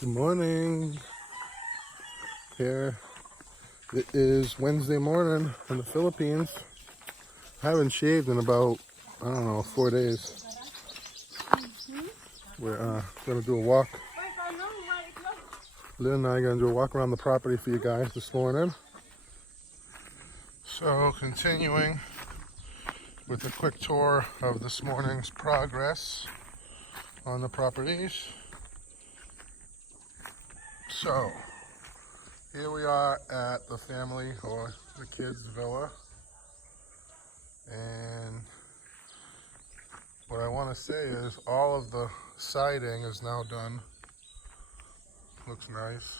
Good morning. Here it is Wednesday morning in the Philippines. I haven't shaved in about, I don't know, 4 days. We're gonna do a walk. Lynn and I are gonna do a walk around the property for you guys this morning. So continuing with a quick tour of this morning's progress on the properties. So here we are at the family or the kids' villa, and what I want to say is all of the siding is now done. Looks nice.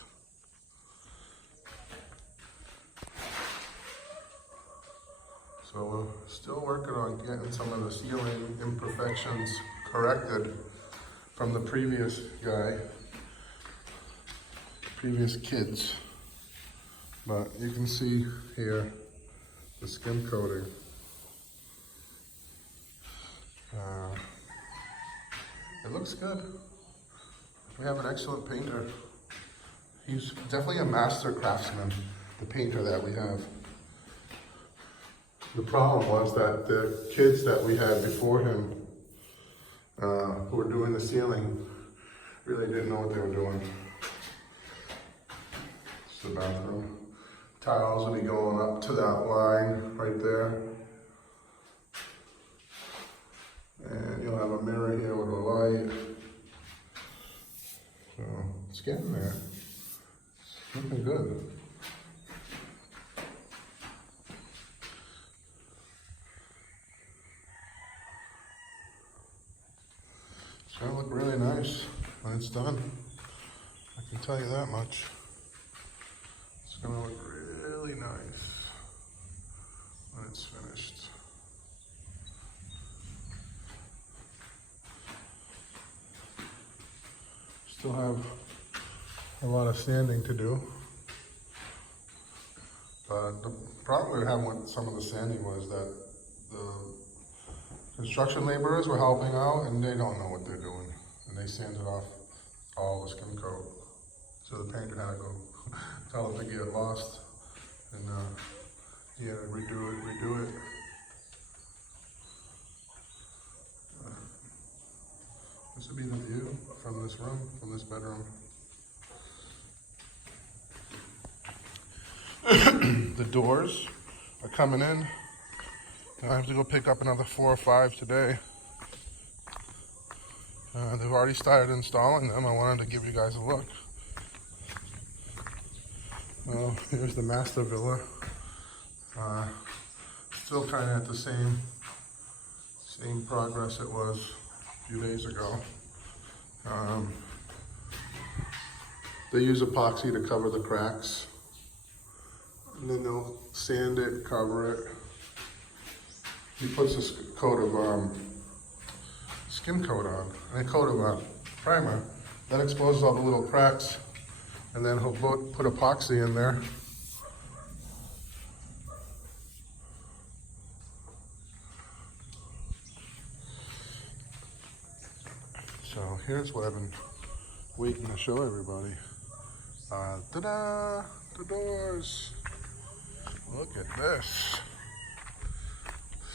So we're still working on getting some of the ceiling imperfections corrected from the previous guy, previous kids. But you can see here the skim coating. It looks good. We have an excellent painter. He's definitely a master craftsman, the painter that we have. The problem was that the kids that we had before him, who were doing the ceiling, really didn't know what they were doing. It's the bathroom. Tiles will be going up to that line right there. And you'll have a mirror here with a light. So it's getting there. It's looking good. It's gonna look really nice when it's done. I can tell you that much. It's gonna look really nice when it's finished. Still have a lot of sanding to do. But the problem we were having with some of the sanding was that the construction laborers were helping out and they don't know what they're doing. And they sanded off all the skim coat. So the painter had to go tell them to get lost. And he had to redo it. This would be the view from this room, from this bedroom. The doors are coming in. I have to go pick up another 4 or 5 today. They've already started installing them. I wanted to give you guys a look. Well, here's the master villa. Still kind of at the same progress it was a few days ago. They use epoxy to cover the cracks. And then they'll sand it, cover it. He puts this coat of skim coat on, and a coat of primer. That exposes all the little cracks, and then he'll put epoxy in there. So here's what I've been waiting to show everybody. Ta-da! The doors. Look at this.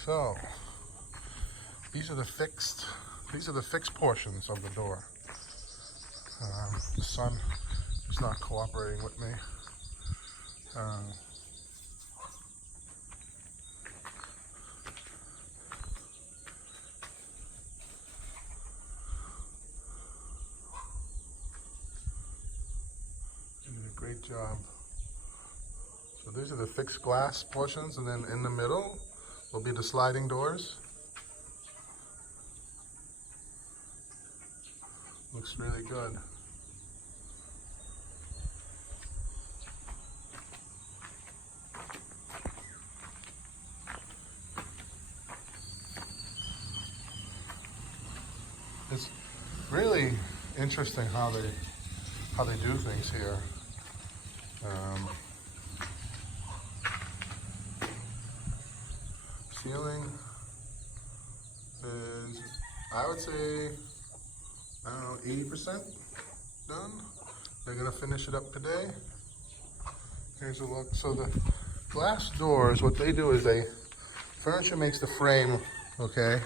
So these are the fixed portions of the door. The son is not cooperating with me. Doing a great job. So these are the fixed glass portions, and then in the middle will be the sliding doors. Looks really good. It's really interesting how they do things here. Ceiling is, I would say, I don't know, 80% done. They're gonna finish it up today. Here's a look. So the glass doors, what they do is furniture makes the frame, okay?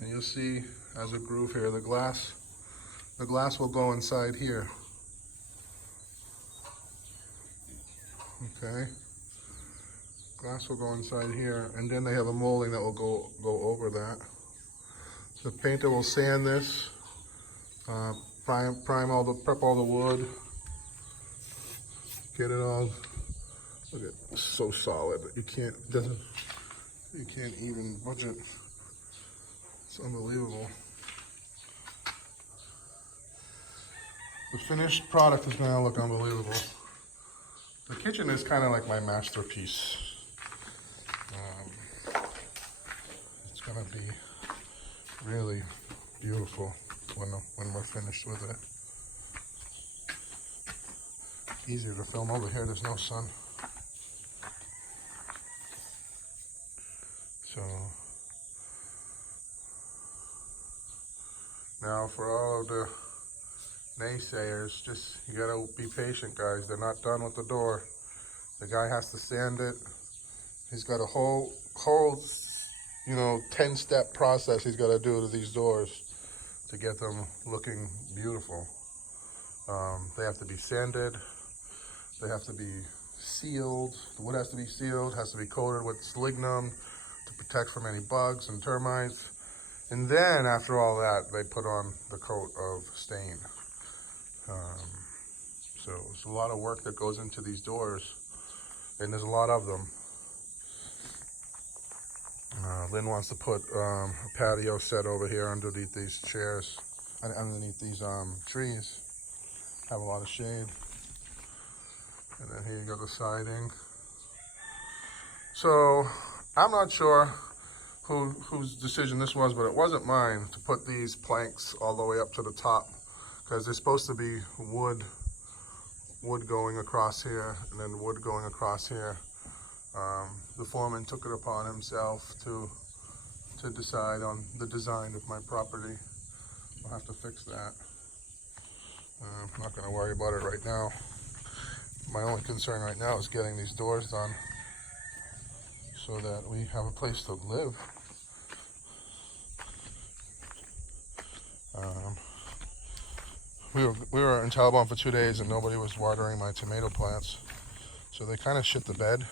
And you'll see as a groove here, the glass will go inside here. Okay? Glass will go inside here, and then they have a molding that will go over that. The painter will sand this, prep all the wood, get it all. Look at it's so solid. You can't even budge it. It's unbelievable. The finished product is gonna look unbelievable. The kitchen is kind of like my masterpiece. It's gonna be really beautiful when we're finished with it. Easier to film over here, there's no sun. So now for all of the naysayers, just you gotta be patient, guys. They're not done with the door. The guy has to sand it. He's got a whole 10-step process he's got to do to these doors to get them looking beautiful. They have to be sanded. They have to be sealed. The wood has to be sealed, has to be coated with lignum to protect from any bugs and termites. And then after all that, they put on the coat of stain. So it's a lot of work that goes into these doors, and there's a lot of them. Lynn wants to put a patio set over here underneath these chairs, underneath these trees. Have a lot of shade. And then here you got the siding. So I'm not sure whose decision this was, but it wasn't mine to put these planks all the way up to the top, because they're supposed to be wood going across here and then wood going across here. The foreman took it upon himself to decide on the design of my property. I'll have to fix that. I'm not going to worry about it right now. My only concern right now is getting these doors done so that we have a place to live. We were in Talbot for 2 days and nobody was watering my tomato plants. So they kind of shit the bed.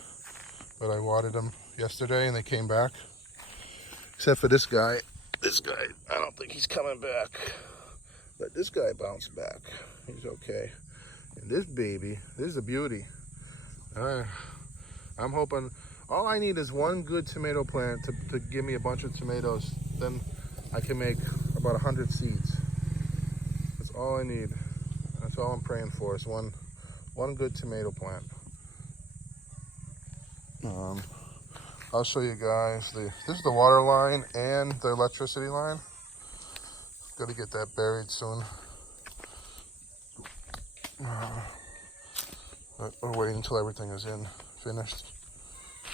But I watered them yesterday and they came back. Except for this guy. This guy, I don't think he's coming back. But this guy bounced back. He's okay. And this baby, this is a beauty. I'm hoping, all I need is one good tomato plant to give me a bunch of tomatoes. Then I can make about 100 seeds. That's all I need. That's all I'm praying for, is one good tomato plant. I'll show you guys this is the water line and the electricity line. Got to get that buried soon. But we're waiting until everything is finished.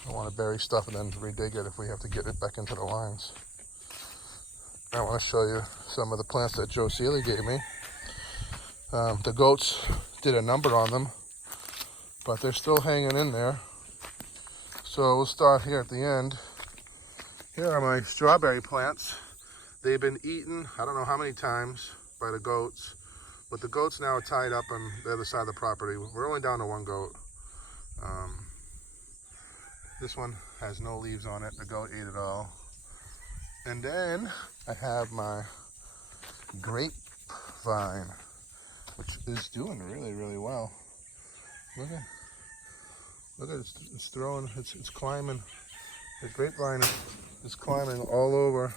I want to bury stuff and then redig it if we have to get it back into the lines. I want to show you some of the plants that Joe Seeley gave me. The goats did a number on them, but they're still hanging in there. So we'll start here at the end. Here are my strawberry plants. They've been eaten, I don't know how many times, by the goats. But the goats now are tied up on the other side of the property. We're only down to one goat. This one has no leaves on it. The goat ate it all. And then I have my grapevine, which is doing really, really well. Look at it, it's climbing. The grapevine is climbing all over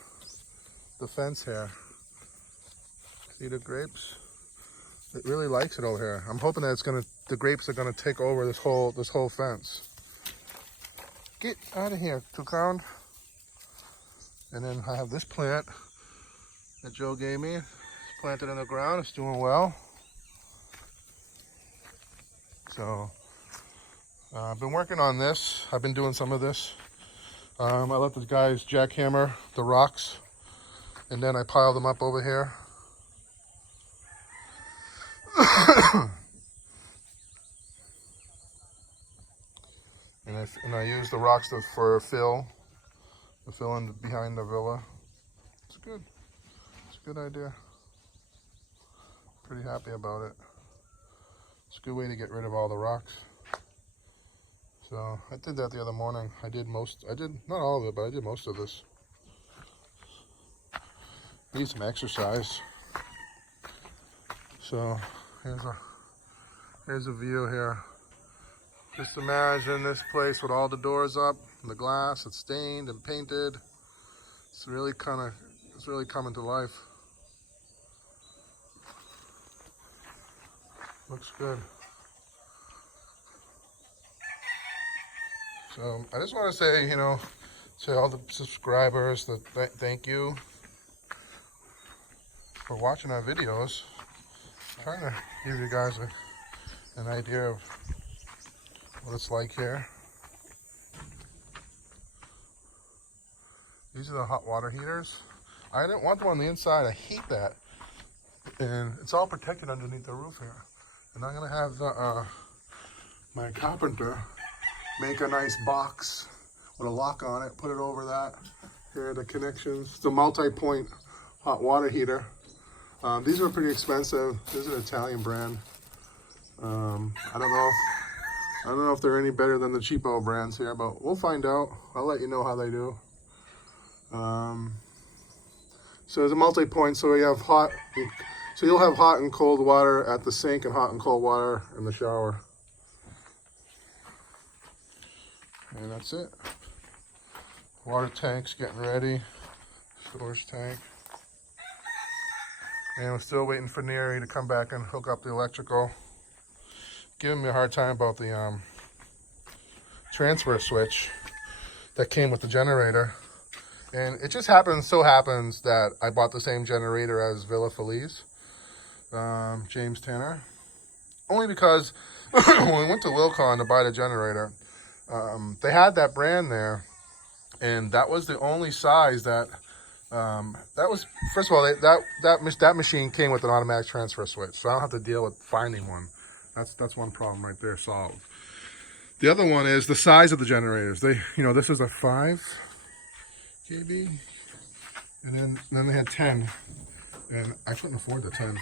the fence here. See the grapes? It really likes it over here. I'm hoping that the grapes are gonna take over this whole fence. Get out of here, Toucan. And then I have this plant that Joe gave me. It's planted in the ground. It's doing well. So I've been working on this. I've been doing some of this. I let the guys jackhammer the rocks, and then I pile them up over here. And I use the rocks for fill, the fill in behind the villa. It's good. It's a good idea. Pretty happy about it. It's a good way to get rid of all the rocks. So I did that the other morning. I did not all of it, but I did most of this. Need some exercise. So here's a view here. Just imagine this place with all the doors up and the glass. It's stained and painted. It's really coming to life. Looks good. So I just want to say, to all the subscribers that thank you for watching our videos. I'm trying to give you guys an idea of what it's like here. These are the hot water heaters. I didn't want them on the inside. I hate that. And it's all protected underneath the roof here. And I'm gonna have my carpenter make a nice box with a lock on it, put it over that. Here are the connections. It's a multi-point hot water heater. These are pretty expensive. This is an Italian brand. I don't know if they're any better than the cheapo brands here, but we'll find out. I'll let you know how they do. So there's a multi-point, so you'll have hot and cold water at the sink and hot and cold water in the shower. And that's it. Water tank's getting ready. Storage tank. And we're still waiting for Neri to come back and hook up the electrical. Giving me a hard time about the transfer switch that came with the generator. And it just so happens that I bought the same generator as Villa Feliz, James Tanner. Only because when we went to Wilcon to buy the generator, they had that brand there, and that was the only size that was, first of all, that machine came with an automatic transfer switch, so I don't have to deal with finding one. That's one problem right there solved. The other one is the size of the generators. This is a 5 kV, and then they had 10, and I couldn't afford the 10.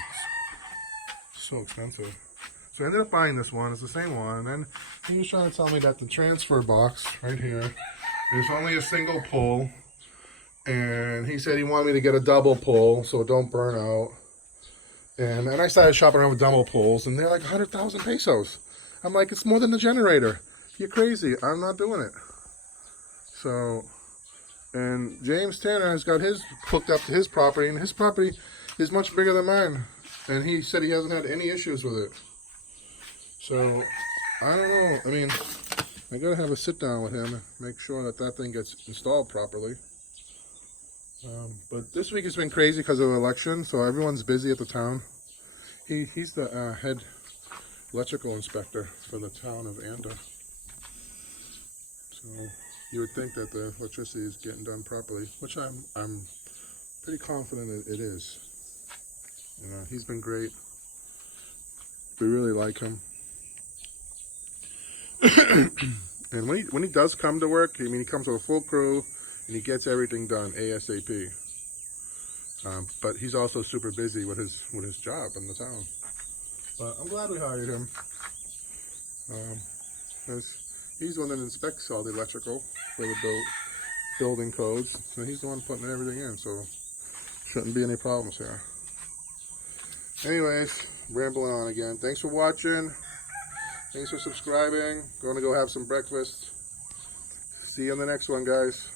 It's so expensive. So I ended up buying this one. It's the same one, and then he was trying to tell me that the transfer box right here is only a single pull, and he said he wanted me to get a double pull so it don't burn out. And then I started shopping around with double pulls, and they're like 100,000 pesos. I'm like, it's more than the generator. You're crazy. I'm not doing it. So, and James Tanner has got his hooked up to his property, and his property is much bigger than mine. And he said he hasn't had any issues with it. So, I don't know. I mean, I gotta have a sit down with him and make sure that thing gets installed properly. But this week has been crazy because of the election, so everyone's busy at the town. He's the head electrical inspector for the town of Anta. So you would think that the electricity is getting done properly, which I'm pretty confident it is. He's been great. We really like him. And when he does come to work, I mean, he comes with a full crew and he gets everything done ASAP. But he's also super busy with his job in the town. But I'm glad we hired him. He's the one that inspects all the electrical for the building codes. So he's the one putting everything in, so shouldn't be any problems here. Anyways, rambling on again. Thanks for watching. Thanks for subscribing. Going to go have some breakfast. See you on the next one, guys.